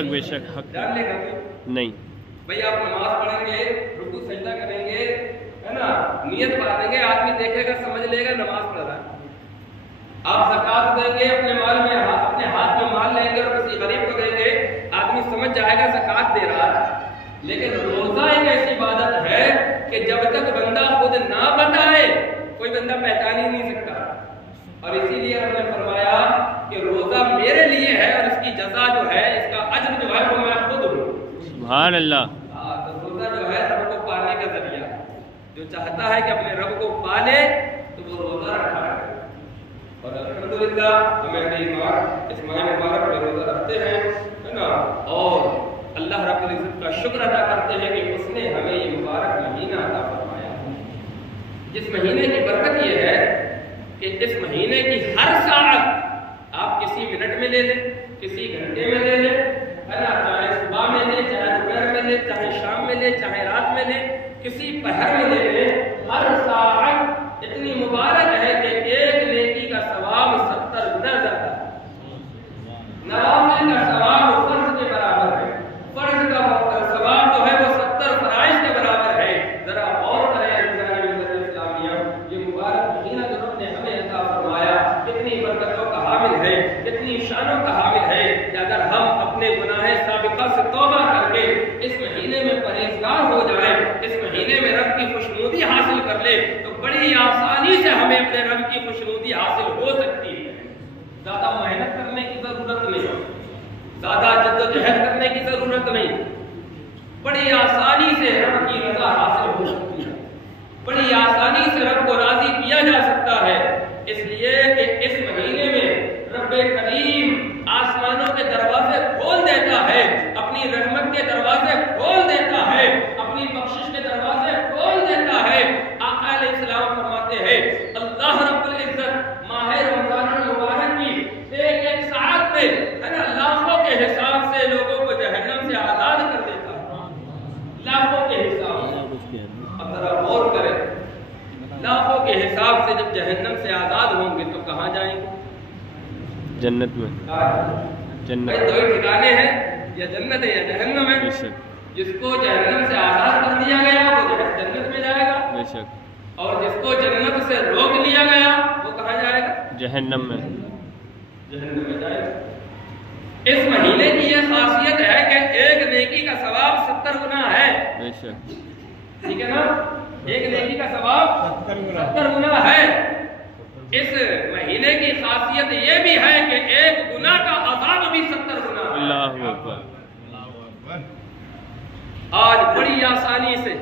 بے شک جان لے گا نہیں بھائی آپ نماز پڑھیں گے رکوع سجدہ کریں گے ہے نا نیت باندھیں گے آدمی دیکھے گا سمجھ لے گا نماز پڑھ رہا ہے آپ زکات دیں گے اپنے مال میں اپنے ہاتھ میں مال لیں گے اور کسی غریب کو دیں گے آدمی سمجھ جائے گا زکات دے رہا ہے لیکن روزہ ایک ایسی عبادت ہے کہ جب تک بندہ خود نہ بتائے بندہ پہچان ہی نہیں سکتا. اور اسی لیے ہم نے فرمایا کہ روزہ میرے لیے ہے اور اس کی جزا جو ہے, اس کا اجر جو ہے وہ میں خود ہوں. سبحان اللہ. تو روزہ جو ہے رب کو پانے کا ذریعہ ہے. جو چاہتا ہے کہ اپنے رب کو پالے تو وہ روزہ رکھا ہے. اور الحمدللہ ہمیں اس ماہ مبارک میں روزہ رکھتے ہیں, ہے نا, اور اللہ رب العزت کا شکر ادا کرتے ہیں کہ اس نے ہمیں یہ مبارک مہینہ عطا فرمایا. جس مہینے کی برکت یہ ہے کہ اس مہینے کی ہر ساعت آپ کسی منٹ میں لے لیں, کسی گھنٹے میں لے لیں, ہے نا, چاہے صبح میں لیں, چاہے دوپہر میں لیں, چاہے شام میں لیں, چاہے رات میں لیں, کسی پہر میں لے لیں, ہر ساعت اتنی مبارک ہے کہ ایک نیکی کا ثواب 70 گنا زیادہ ہے. نوافل کا ثواب فرض کے برابر ہے, فرض کا ثواب جو ہے وہ 70 فرائض کے برابر ہے. ذرا اور کریں اسلامیہ, یہ مبارک مہینہ جو رب نے ہمیں عطا فرمایا کتنی برکتوں کا حامل ہے, کتنی شانوں کا حامل ہے کہ اگر ہم اپنے گناہ سابقہ سے توبہ کر کے اس مہینے میں پرہیزگار ہو جائیں, اس مہینے میں رب کی خوشنودی حاصل کر لے تو بڑی آسانی سے ہمیں اپنے رب کی خوشنودی حاصل ہو سکتی ہے. زیادہ محنت کرنے کی ضرورت نہیں, زیادہ جدوجہد کرنے کی ضرورت نہیں, بڑی آسانی سے رب کی رضا حاصل ہو سکتی ہے, بڑی آسانی سے رب کو راضی کیا جا سکتا ہے. اس لیے کہ اس مہینے میں رب کریم آسمانوں کے دروازے کھول دیتا ہے, اپنی رحمت کے دروازے کھول دیتا ہے, اپنی بخشش کے دروازے کھول دیتا ہے. آقا علیہ السلام فرماتے ہیں اللہ رب العزت ماہ رمضان المبارک کی ایک ایک ساعت میں, ہے نا, لاکھوں کے حساب سے لوگوں کو جہنم سے آزاد کر دیتا ہے. لاکھوں کے حساب سے, اب ذرا غور کریں, لاکھوں کے حساب سے جب جہنم سے آزاد ہوں گے تو کہاں جائیں گے؟ جنت میں. جنت دو ہی ٹھکانے ہیں, یا جنت ہے یا جہنم ہے. جس کو جہنم سے آزاد کر دیا گیا وہ جنت میں جائے گا, بے شک, اور جس کو جنت سے روک لیا گیا وہ کہاں جائے گا؟ جہنم میں. جہنم میں جائے گا. اس مہینے کی یہ خاصیت ہے کہ ایک نیکی کا ثواب 70 گنا ہے. بے شک, ٹھیک ہے نا, ایک نیکی کا ثواب 70 گنا ہے. اس مہینے کی خاصیت یہ بھی ہے کہ ایک گناہ کا عذاب بھی 70 گنا ہے. اللہ اکبر. آج بڑی آسانی سے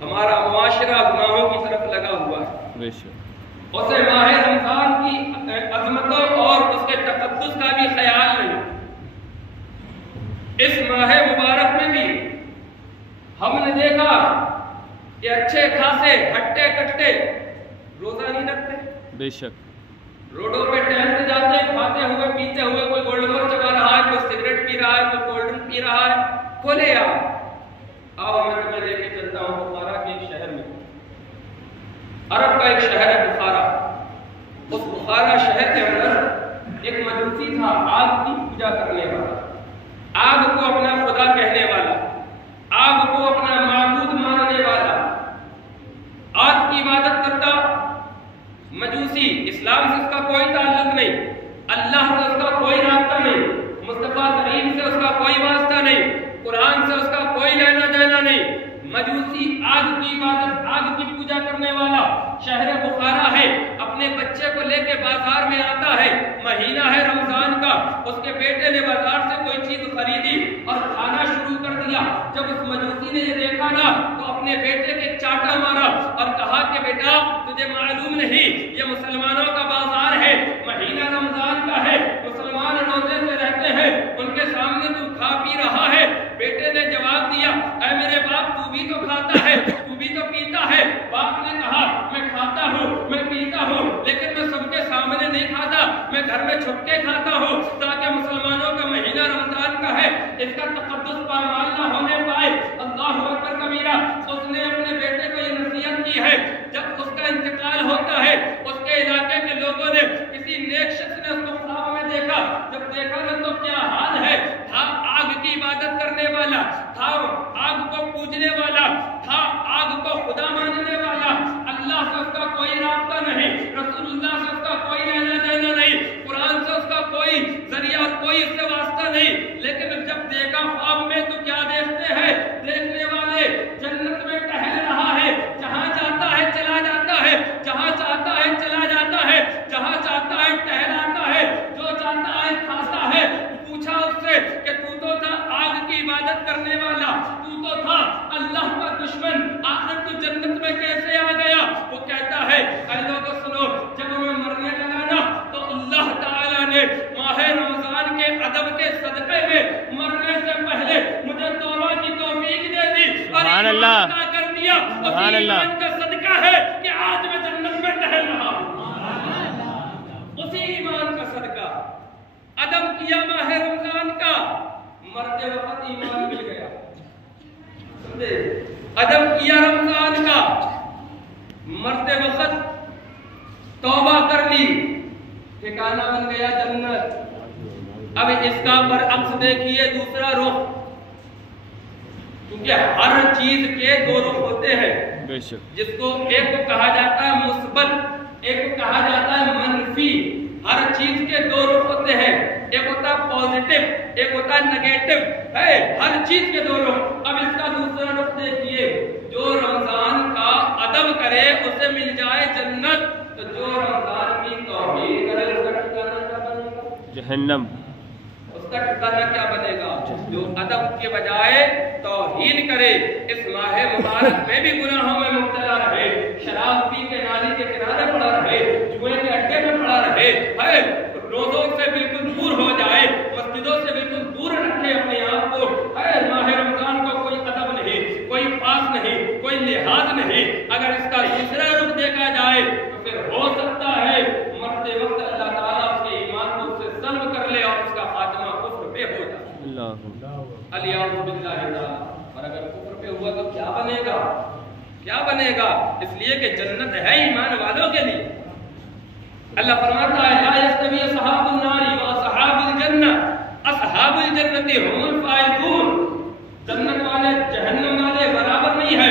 ہمارا معاشرہ گناہوں کی طرف لگا ہوا ہے. بے شک, اسے ماہ رمضان کی عظمتوں اور اس کے تقدس کا بھی خیال نہیں. اس ماہ مبارک میں بھی ہم نے دیکھا کہ اچھے خاصے ہٹے کٹے روزہ نہیں رکھتے. بے شک, روڈوں پہ ٹہلتے جاتے ہیں, کھاتے ہوئے پیتے ہوئے, کوئی گولڈ مور چبا رہا ہے, کوئی سگریٹ پی رہا ہے, کوئی کولڈ ڈرنک پی رہا ہے. کھولے آؤ میں تمہیں لے کے چلتا ہوں بخارا کے ایک شہر میں. عرب کا ایک شہر ہے بخارا. اس بخارا شہر کے اندر ایک مجوسی تھا, آگ کی پوجا کرنے والا, آگ کو اپنا خدا کہنے والا, آگ کو اپنا معبود ماننے والا, آگ کی عبادت کرتا مجوسی. اسلام سے اس کا کوئی تعلق نہیں, اللہ سے اس کا کوئی رابطہ نہیں, مصطفیٰ کریم سے اس کا کوئی واسطہ نہیں, قرآن سے اس کا کوئی لینا دینا نہیں. مجوسی آگ کی عبادت, آگ کی پوجا کرنے والا شہر بخارا ہے. اپنے بچے کو لے کے بازار میں آتا ہے, مہینہ ہے رمضان کا, اس کے بیٹے نے بازار سے کوئی چیز خریدی اور کھانا شروع کر دیا. جب اس مجوسی نے یہ دیکھا نا تو اپنے بیٹے کے چاٹا مارا اور کہا کہ بیٹا تجھے معلوم نہیں یہ مسلمانوں کا بازار ہے, مہینہ رمضان کا ہے, مسلمان روزے سے رہتے ہیں, ان کے سامنے تو کھا پی رہا ہے. بیٹے نے جواب دیا اے میرے باپ تو بھی تو کھاتا ہے, تو بھی تو پیتا ہے. باپ نے کہا میں کھاتا ہوں, میں پیتا ہوں, لیکن میں سب کے سامنے نہیں کھاتا, میں گھر میں چھپ کے کھاتا ہوں تاکہ مسلمانوں کا مہینہ رمضان کا ہے, اس کا تقدس پامال نہ ہونے پائے. اللہ اکبر کبیرہ. اس نے اپنے بیٹے کو یہ نصیحت کی ہے. جب اس کا انتقال ہوتا ہے, اس کے علاقے کے لوگوں نے, کسی نیک شخص نے اس کو خواب میں دیکھا. جب دیکھا نا تو کیا حال ہے, تھا آگ کی عبادت کرنے والا, تھا آگ کو پوجنے والا, تھا آگ کو خدا ماننے والا. اللہ سے اس کا کوئی رابطہ نہیں, رسول اللہ سے اس کا کوئی لینا دینا نہیں, قرآن سے اس کا کوئی ذریعہ, کوئی اس سے واسطہ نہیں. لیکن جب دیکھا خواب میں تو کیا دیکھتے ہیں دیکھنے والے, جنت میں ٹہل رہا ہے, جہاں جاتا ہے چلا جاتا ہے, جہاں سبحان اللہ ایمان کا صدقہ ہے کہ آج میں جنت میں ٹہل رہا ہوں، اسی ایمان کا صدقہ عدم کیا ماہ رمضان کا، مرتے وقت ایمان مل گیا، سمجھے؟ عدم کیا رمضان کا، مرتے وقت توبہ کر لی، ٹھکانہ بن گیا جنت۔ اب اس کا برعکس دیکھیے دوسرا رخ، کیونکہ ہر چیز کے دو رخ ہوتے ہیں، بے شک، جس کو ایک کو کہا جاتا ہے مثبت، ایک کو کہا جاتا ہے منفی۔ ہر چیز کے دو رخ ہوتے ہیں، ایک ہوتا ہے پازیٹیو، ایک ہوتا ہے نیگیٹو، ہے ہر چیز کے دو رخ۔ اب اس کا دوسرا رخ دیکھیے، جو رمضان کا ادب کرے اسے مل جائے جنت، تو جو رمضان کی توہین کرے اس کا ٹھکانہ کیا بنے گا؟ جہنم۔ اس کا ٹھکانہ کیا بنے گا؟ جو ادب کے بجائے توہین کرے، اس ماہ مبارک میں بھی گناہوں میں مبتلا رہے، شراب پی کے نالی کے کنارے پڑا رہے، جوئے کے اڈے میں پڑا رہے، روزوں سے بالکل دور ہو جائے، مسجدوں سے بالکل دور رکھے اپنے آپ کو۔ ماہ رمضان کا کوئی ادب نہیں، کوئی پاس نہیں، کوئی لحاظ نہیں۔ اگر اس کا دوسرا رخ دیکھا جائے تو پھر ہو سکتا ہے مرتے وقت اللہ تعالیٰ اس کے ایمان کو اس سے سلب کر لے اور اس کا خاتمہ کفر پہ ہو جائے، الیاذ باللہ تعالیٰ۔ اور اگر کفر پہ ہوا تو کیا بنے گا؟ کیا بنے گا؟ اس لیے کہ جنت ہے ایمان والوں کے لیے۔ اللہ فرماتا ہے لا یستوی اصحاب النار واصحاب الجنہ، اصحاب الجنۃ هم الفائزون۔ جنت والے جہنم والے برابر نہیں ہے،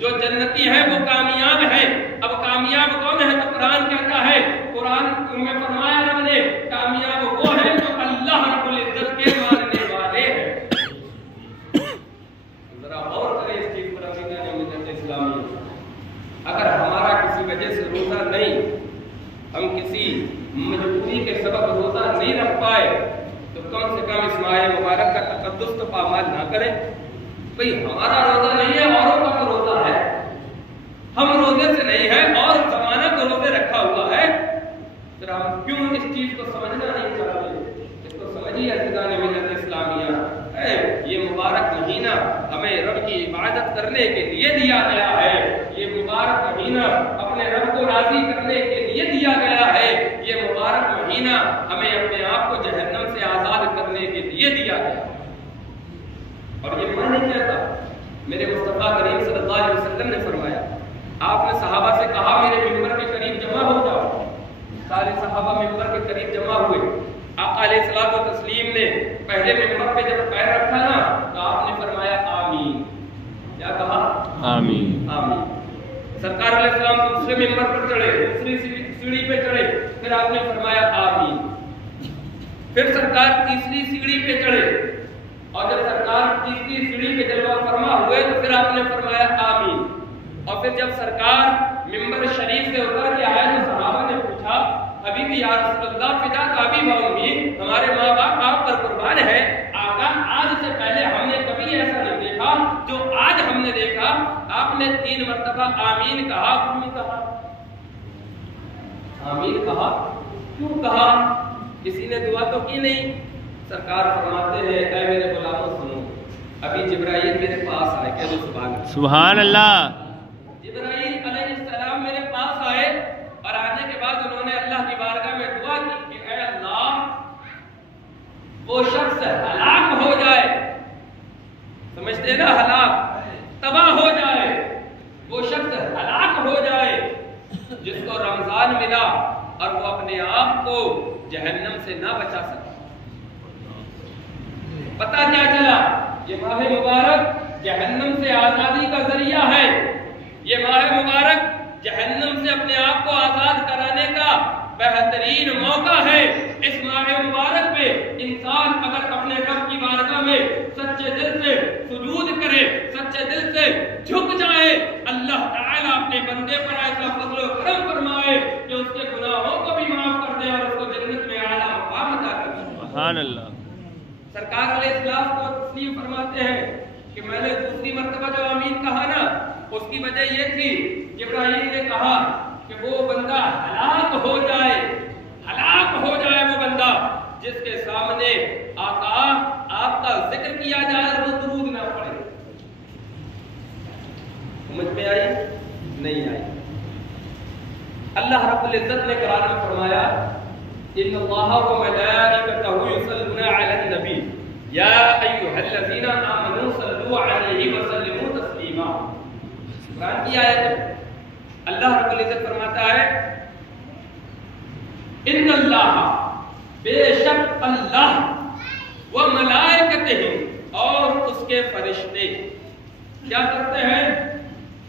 جو جنتی ہے وہ کامیاب ہے۔ اب کامیاب کون ہے؟ تو قرآن کہتا ہے، قرآن میں فرمایا رب نے کامیاب وہ ہے جو اللہ رب العزت کے ماننے والے ہیں۔ ذرا غور کریں اس چیز پر، ابھی ملت اسلامی، اگر ہمارا کسی وجہ سے روزہ نہیں، ہم کسی مجبوری کے سبب روزہ نہیں رکھ پائے، تو کم سے کم اس ماہ مبارک کا تقدس تو پامال نہ کریں۔ بھئی ہمارا روزہ نہیں ہے، اوروں کا تو روزہ ہے، ہم روزے سے نہیں ہیں اور زمانہ کو روزے رکھا ہوا ہے، پھر ہم کیوں اس چیز کو سمجھنا نہیں چاہتے؟ اس کو سمجھیے عزیزان ملت اسلامیہ، یہ مبارک مہینہ ہمیں رب کی عبادت کرنے کے لیے دیا گیا ہے، یہ مبارک مہینہ اپنے رب کو راضی کرنے کے لیے دیا گیا ہے، یہ مبارک مہینہ ہمیں اپنے آپ کو جہنم سے آزاد کرنے کے لیے دیا گیا۔ اور یہ میں نہیں کہتا، میرے مصطفیٰ کریم صلی اللہ علیہ وسلم نے فرمایا، آپ نے صحابہ سے کہا میرے ممبر کے قریب جمع ہو جاؤ، سارے صحابہ ممبر کے قریب جمع ہوئے۔ آقا علیہ الصلوۃ والتسلیم نے پہلے ممبر پہ جب پیر رکھا نا تو آپ نے فرمایا آمین۔ کیا کہا؟ آمین آمین۔ سرکار علیہ السلام دوسرے ممبر پر چڑھے، دوسری سیڑھی پہ چڑھے، پھر آپ نے فرمایا آمین۔ پھر سرکار تیسری سیڑھی پہ چڑھے، اور جب سرکار تیسری سیڑھی پہ جلوہ فرما ہوئے تو پھر آپ نے فرمایا آمین۔ اور پھر جب سرکار ممبر شریف سے اتر کے آئے تو صحابہ نے پوچھا حبیبی یا رسول اللہ فدا کابی و امی، ہمارے ماں باپ آپ پر قربان ہے، آقا آج سے پہلے ہم نے کبھی ایسا نہیں دیکھا جو آج ہم نے دیکھا۔ آپ نے 3 مرتبہ آمین کہا، کیوں کہا؟ آمین کہا کیوں کہا؟ کسی نے دعا تو کی نہیں۔ سرکار فرماتے ہیں اے میرے غلاموں سنو، ابھی جبرائیل میرے پاس آئے، کہہ دو سبحان اللہ۔ سبحان اللہ۔ جبرائیل علیہ السلام میرے پاس آئے اور آنے کے بعد انہوں نے اللہ کی بارگاہ میں دعا کی کہ اے اللہ وہ شخص ہلاک ہو جائے، سمجھتے نا، ہلاک تباہ ہو جائے، وہ شخص ہلاک ہو جائے جس کو رمضان ملا اور وہ اپنے آپ کو جہنم سے نہ بچا سکا۔ پتہ کیا چلا؟ یہ ماہ مبارک جہنم سے آزادی کا ذریعہ ہے، یہ ماہ مبارک جہنم سے اپنے آپ کو آزاد کرانے کا بہترین موقع ہے۔ اس ماہ مبارک میں انسان اگر اپنے رب کی بارگاہ میں سچے دل سے سجود کرے، سچے دل سے جھک جائے، اللہ تعالیٰ اپنے بندے پر ایسا فضل و کرم فرمائے کہ اس کے گناہوں کو بھی معاف کر دے اور اس کو جنت میں اعلیٰ مقام عطا کر دے۔ سبحان اللہ۔ سرکار علیہ السلام کو تسلیم فرماتے ہیں کہ میں نے دوسری مرتبہ جو آمین کہا نا، اس کی وجہ یہ تھی جبرائیل نے کہا کہ وہ بندہ ہلاک ہو جائے، ہلاک ہو جائے وہ بندہ جس کے سامنے آقا آپ کا ذکر کیا جائے اور وہ درود نہ پڑے۔ سمجھ میں آئی؟ اللہ رب العزت نے قرآن میں فرمایا ان اللہ و ملائکتہ یصلون علی النبی یا ایھا الذین آمنوا صلوا علیہ وسلموا تسلیما. قرآن کی آیت ہے. اللہ رب العزت فرماتا ہے ان اللہ بے شک اللہ و ملائکتہ اور اس کے فرشتے کیا کرتے ہیں؟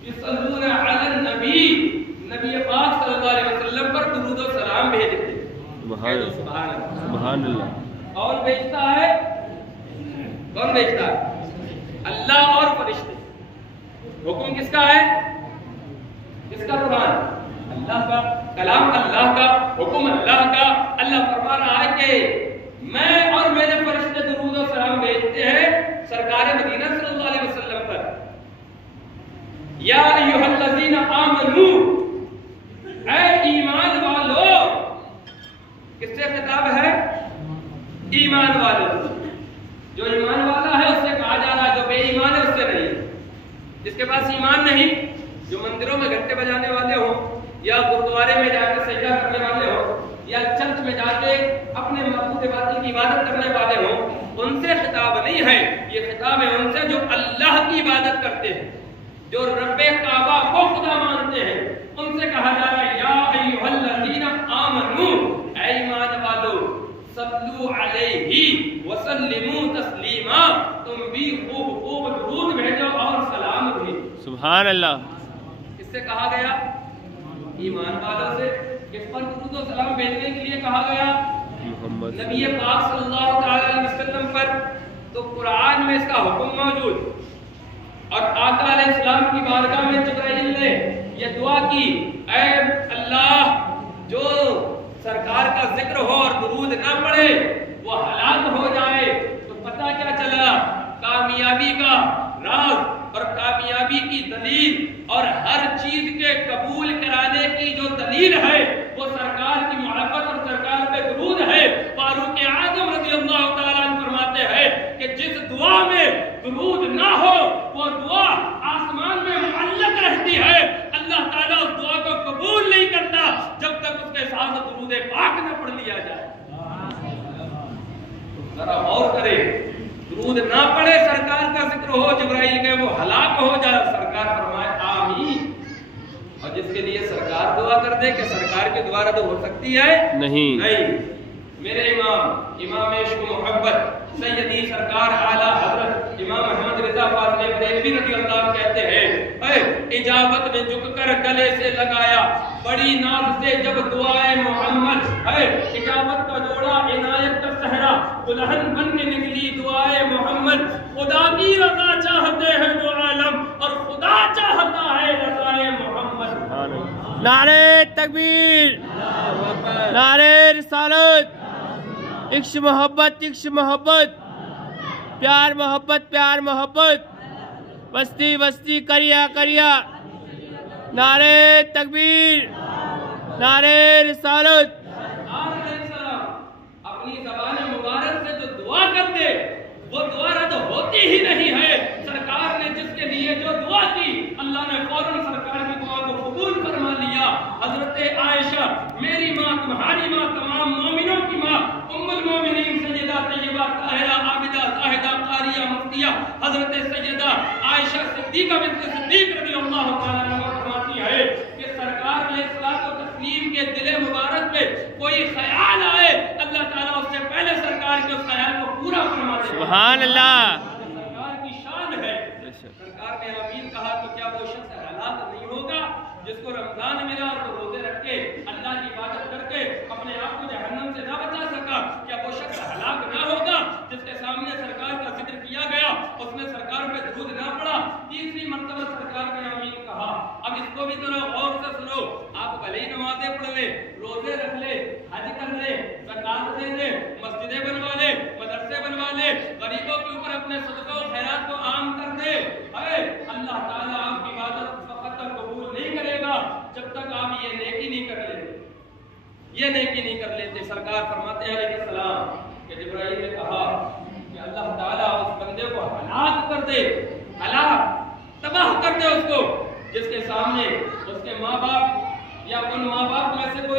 یصلون علی النبی نبی پاک صلی اللہ علیہ وسلم پر درود و سلام بھیجتے ہیں. سبحان اللہ. اور بھیجتا ہے کون بھیجتا ہے؟ اللہ اور فرشتے. حکم کس کا ہے؟ کس کا؟ قرآن اللہ کا، کلام اللہ کا، حکم اللہ کا. اللہ فرما رہا ہے کہ میں اور میرے فرشتے درود و سلام بھیجتے ہیں سرکار مدینہ صلی اللہ علیہ وسلم پر. یا ایھا الذین آمنوا اے ایمان والو. کس سے خطاب ہے؟ ایمان والو. جو ایمان والا ہے اس سے کہا جا رہا ہے، جو بے ایمان ہے اس سے نہیں. جس کے پاس ایمان نہیں، جو مندروں میں گھنٹے بجانے والے ہوں یا گردوارے میں جا کے سجدہ کرنے والے ہوں یا چرچ میں جا کے اپنے معبود باطل کی عبادت کرنے والے ہوں، ان سے خطاب نہیں ہے. یہ خطاب ہے ان سے جو اللہ کی عبادت کرتے ہیں، جو رب کعبہ کو خدا مانتے ہیں. ان سے کہا جا رہا ہے یا ایھا الذین آمنوا اے ایمان والو صلو علیہ وسلموا تسلیما. تم بھی خوب خوب درود بھیجو اور سلام بھیجو. سبحان اللہ. اس سے کہا گیا ایمان والوں سے. کس پر درود و سلام بھیجنے کے لیے کہا گیا؟ محمد نبی پاک صلی اللہ تعالی علیہ وسلم پر. تو قرآن میں اس کا حکم موجود اور آقا علیہ السلام کی بارگاہ میں جبرائیل نے یہ دعا کی اے اللہ جو سرکار کا ذکر ہو اور درود نہ پڑے وہ ہلاک ہو جائے. تو پتہ کیا چلا؟ کامیابی کا راز اور کامیابی کی دلیل اور ہر چیز کے قبول کرانے کی جو دلیل ہے وہ سرکار کی محبت اور سرکار پہ درود ہے. فاروق اعظم رضی اللہ تعالیٰ عنہ فرماتے ہیں کہ جس دعا میں درود نہ ہو وہ دعا آسمان میں معلق رہتی ہے. اللہ تعالیٰ اس دعا کو قبول نہیں کرتا جب تک اس کے ساتھ درود پاک نہ پڑھ لیا جائے. ذرا غور کرے. درود نہ پڑھے، سرکار کا ذکر ہو، جبرائیل کہ وہ ہلاک ہو جائے. سرکار فرمائے آمین. اور جس کے لیے سرکار دعا کر دے کہ سرکار کی دعا رد ہو سکتی ہے؟ نہیں. میرے امام عشق و محبت سیدی سرکار اعلیٰ حضرت امام محمد رضا فاضل بریلوی رضی اللہ عنہ کہتے ہیں اے اجابت نے جھک کر گلے سے لگایا بڑی ناز سے جب دعائے محمد. اے اجابت کا جوڑا عنایت کا صحرا دلہن بن کے نکلی دعائے محمد. خدا کی رضا چاہتے ہیں دو عالم اور خدا چاہتا ہے رضائے محمد. نعرہ تکبیر، نعرہ رسالت. عشق محبت، عشق محبت، پیار محبت، پیار محبت، بستی بستی کریا کریا. نعرہ تکبیر، نعرہ رسالت. اپنی زبان مبارک سے جو دعا کرتے وہ دعا رد ہوتی ہی نہیں ہے. سرکار نے جس کے لیے جو دعا کی اللہ نے فوراً سرکار کی دعا کو قبول فرما لیا. حضرت عائشہ میری ماں، تمہاری ماں، تمام مومنوں کی ماں، ام المومنین سیدہ طیبہ طاہرہ عابدہ زاہدہ قاریہ مفتیہ حضرت سیدہ عائشہ صدیقہ بنت صدیق رضی اللہ تعالیٰ عنہ فرماتی ہے کہ سرکار علیہ الصلوۃ والتسلیم کے دل مبارک میں کوئی خیال آئے اللہ تعالیٰ اس سے پہلے سرکار کے اس خیال کو پورا فرما دے. سبحان اللہ. سرکار کی شان ہے. سرکار نے آمین کہا تو کیا وہ شخص ہلاک نہیں ہوگا جس کو رمضان ملا اور وہ روزے رکھ کے اللہ کی عبادت کر کے اپنے آپ کو جہنم سے نہ بچا سکا؟ کیا وہ شخص ہلاک نہ ہوگا جس کے سامنے سرکار کا ذکر کیا گیا اس نے سرکار پہ درود نہ پڑا؟ تیسری مرتبہ سرکار نے آمین کہا. اب اس کو بھی ذرا غور سے سنو. آپ بھلے ہی نمازیں پڑھ لے، روزے رکھ لے، حج کر لے، زکات دے لے، مسجدیں بنوا لے، مدرسے بنوا لے، غریبوں کے اوپر اپنے صدقہ و خیرات کو عام کر دے، اللہ تعالیٰ آپ کی عبادت فقط قبول نہیں کرے گا جب تک آپ یہ نیکی نہیں کر لیتے. یہ نیکی نہیں کر لیتے. سرکار فرماتے ہیں علیہ السلام کہ جبرائیل نے کہا کہ اللہ تعالیٰ اس بندے کو ہلاک کر دے، ہلاک تباہ کر دے اس کو جس کے سامنے اس کے ماں باپ یا ان ماں باپ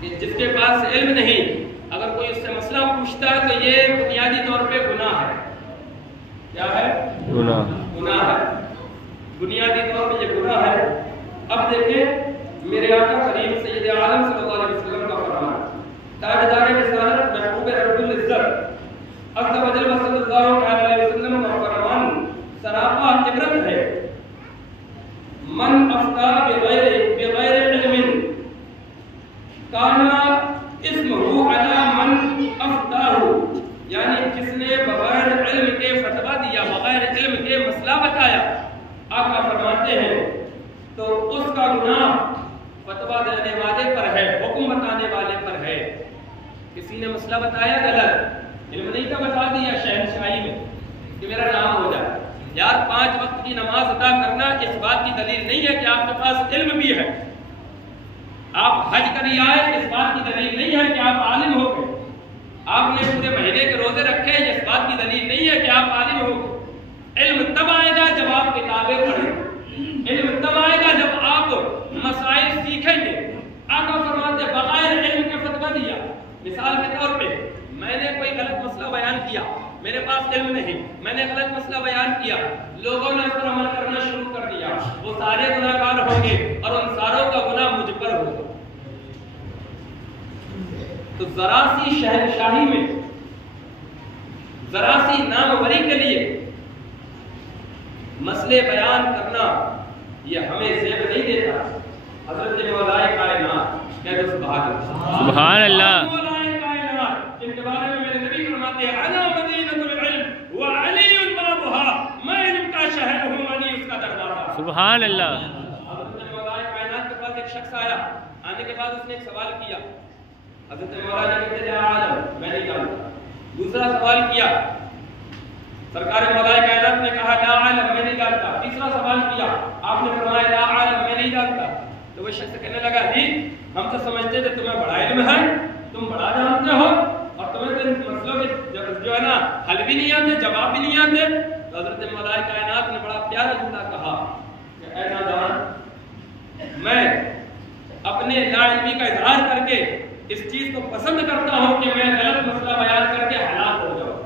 کہ جس کے پاس علم نہیں اگر کوئی اس سے مسئلہ پوچھتا ہے تو یہ بنیادی طور پہ گناہ ہے. کیا ہے؟ گناہ ہے. بنیادی طور پہ یہ گناہ ہے. اب دیکھیں میرے آقا کریم سید عالم صلی اللہ علیہ وسلم کا فرمان تاجدار رسالت محبوب رب العزت عز و جل صلی اللہ علیہ وسلم کا فرمان سراپا عبرت ہے. من افتا بغیر علم کانا اسمہ علی من افتاہ، یعنی جس نے بغیر علم کے فتویٰ دیا، بغیر علم کے مسئلہ بتایا، آقا فرماتے ہیں تو اس کا گناہ فتویٰ دینے والے پر ہے، حکم بتانے والے پر ہے. کسی نے مسئلہ بتایا غلط، علم نہیں کا بتا دیا شہنشاہی میں کہ میرا نام ہو جائے. یار 5 وقت کی نماز ادا کرنا اس بات کی دلیل نہیں ہے کہ آپ کے پاس علم بھی ہے. آپ حج کری آئے اس بات کی دلیل نہیں ہے کہ آپ عالم ہو گئے. آپ نے پورے مہینے کے روزے رکھے اس بات کی دلیل نہیں ہے کہ آپ عالم ہو گئے. علم تب آئے گا جب آپ کتابیں پڑھیں. علم تب آئے گا جب آپ مسائل سیکھیں گے. آقا فرماتے بغیر علم کے فتویٰ دیا. مثال کے طور پہ میں نے کوئی غلط مسئلہ بیان کیا، میرے پاس علم نہیں، میں نے غلط مسئلہ بیان کیا، لوگوں نے اس پر عمل کرنا شروع کر دیا، وہ سارے گناہگار ہوں گے اور ان ساروں کا گناہ مجھ پر ہوگا. تو ذرا سی شہنشاہی میں، ذرا سی ناموری کے لیے مسئلے بیان کرنا یہ ہمیں زیب نہیں دیتا. حضرت مولا کائنات کہہ دو سبحان اللہ. مولا کائنات جن کے بارے میں میرے نبی فرماتے ہیں انا مدینۃ العلم وعلی بابها، میں علم کا شہر ہوں، علی اس کا دروازہ. سبحان اللہ. حضرت مولا کائنات کے پاس ایک شخص آیا، آنے کے بعد اس نے ایک سوال کیا. حضرت مولا نے کہتے ہیں عالم میں نہیں جانتا. دوسرا سوال کیا، سرکار مولا کائنات نے کہا لا عالم میں نہیں جانتا. تیسرا سوال کیا، آپ نے فرمایا لا عالم میں نہیں جانتا. تو وہ شخص کہنے لگا جی ہم تو سمجھتے تھے تمہیں بڑا علم ہے، تم بڑا جانتے ہو اور تمہیں تو مسئلوں کے جو ہے نا حل بھی نہیں آتے، جواب بھی نہیں آتے. تو حضرت مولا کائنات نے بڑا پیارا جملہ کہا کہ اے نادان، میں اپنے لا علمی کا اظہار کر کے اس چیز کو پسند کرتا ہوں کہ میں غلط مسئلہ بیان کر کے ہلاک ہو جاؤں.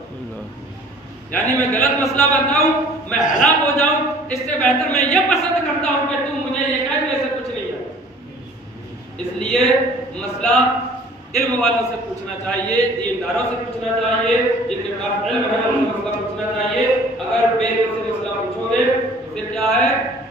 یعنی میں غلط مسئلہ بتاؤں، میں ہلاک ہو جاؤں، اس سے بہتر میں یہ پسند کرتا ہوں کہ تم مجھے یہ کہہ دے سے کچھ نہیں ہے. اس لیے مسئلہ علم والوں سے پوچھنا چاہیے، دینداروں سے پوچھنا چاہیے، جن کے پاس علم ہے ان سے مسئلہ پوچھنا چاہیے. اگر بے علم سے مسئلہ پوچھو گے تو پھر کیا ہے،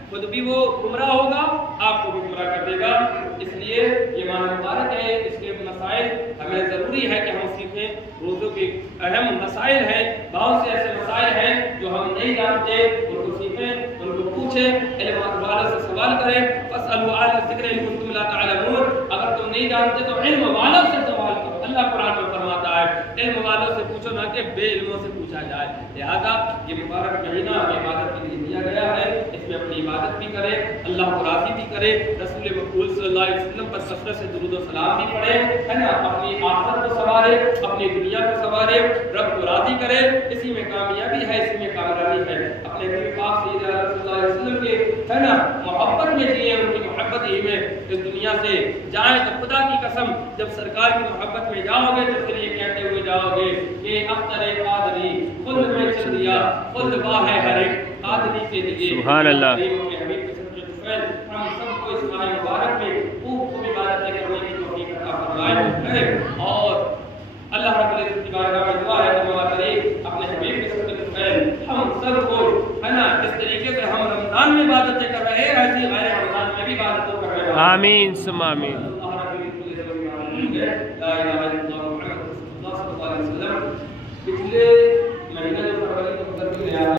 خود بھی وہ گمراہ ہوگا، آپ کو بھی گمراہ کر دے گا. اس لیے یہ ماہ مبارک ہے، اس کے مسائل ہمیں ضروری ہے کہ ہم سیکھیں. روزوں کے اہم مسائل ہیں، بہت سے ایسے مسائل ہیں جو ہم نہیں جانتے، ان کو سیکھیں، ان کو پوچھیں، علم والوں سے سوال کریں. فاسألوا اہل الذکر ان کنتم لا تعلمون. اگر تم نہیں جانتے تو علم والوں سے سوال کرو. اللہ قرآن میں فرماتا ہے علم والوں سے پوچھو نہ کہ بے علموں سے پوچھا جائے. لہذا یہ مبارک مہینہ عبادت کے لیے دیا گیا ہے، اس میں اپنی عبادت بھی کرے، اللہ کو راضی بھی کرے، رسول مقبول صلی اللہ علیہ وسلم پر کثرت سے درود و سلام بھی پڑھے، ہے نا، اپنی آخرت کو سنوارے، اپنی دنیا کو سنوارے، رب کو راضی کرے. اسی میں کامیابی ہے، اسی میں کامیابی ہے. اپنے نبی پاک صلی اللہ علیہ وسلم کے ہے نا محبت میں جیے، ان کی محبت ہی میں اس دنیا سے جائیں. تو خدا کی قسم جب سرکار کی محبت میں جاؤ گے تو پھر یہ کہتے ہوئے جاؤ گے کہ اختر قادری خود میں چل دیا، خود واہ ہے ہر ایک قادری کے لیے. سبحان اللہ. ہم سب کو اس ماہ مبارک میں خوب عبادتیں کرنے کی توفیق عطا فرمائے. اور اللہ رب العزت کی بارگاہ میں دعا ہے کہ مولا کریم اپنے حبیب کے صدقے ہم سب کو ہے نا جس طریقے سے ہم رمضان میں عبادتیں کر رہے ہیں ایسی غیر رمضان میں بھی عبادتوں کر رہے ہیں. آمین ثم آمین. لا الہ الا اللہ محمد رسول اللہ صلی اللہ علیہ وسلم. پچھلے